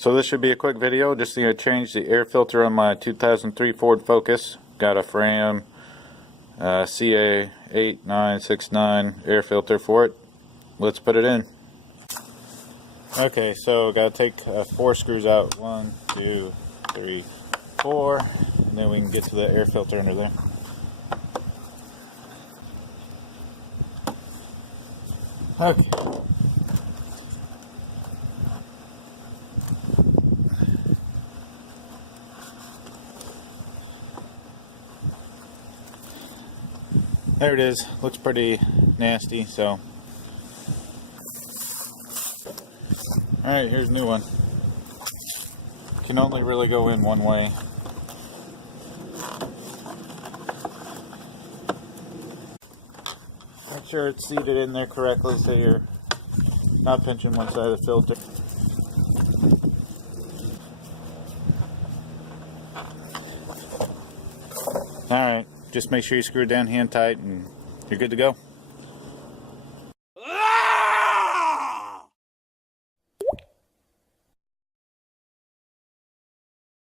So this should be a quick video. Just going to change the air filter on my 2003 Ford Focus. Got a Fram CA8969 air filter for it. Let's put it in. Okay, so got to take 4 screws out. 1, 2, 3, 4, and then we can get to the air filter under there. Okay. There it is. Looks pretty nasty, so. Alright, here's a new one. Can only really go in one way. Make sure it's seated in there correctly so you're not pinching one side of the filter. Alright, just make sure you screw it down hand tight and you're good to go.